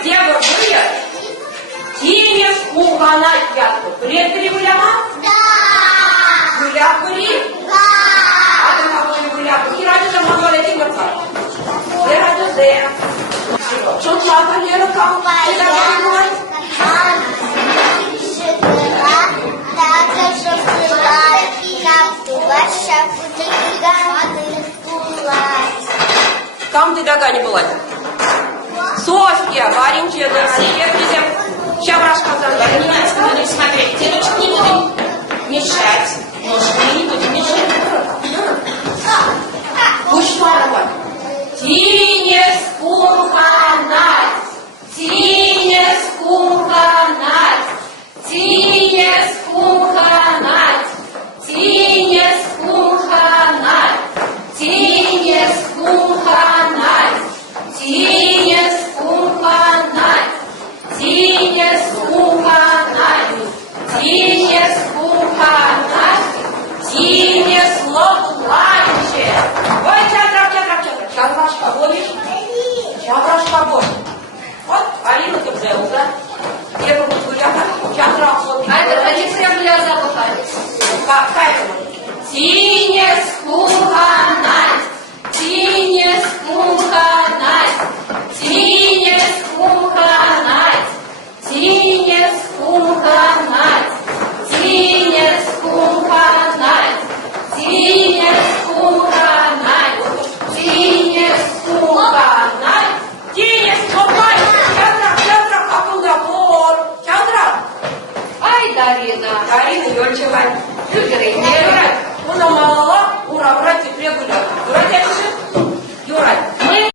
Где вы были? Тіні скухана ягоду. Приехали гуляма? Да. Гуляк были? Да. А ты какой гуляк? И ради же могла лететь на царь. Где ради зе? Что плакали рукам? Куда бегать? Там ты дога не была? Софья, Варенька, Россия, сейчас рассказываю. Я не надо смотреть. Девочек не будем мешать. Ножками не будем мешать. Пусть мама. Тіні скуханать, тіні скуханать, тіні скуханать, тіні скуханать, тіні скуханать, тіні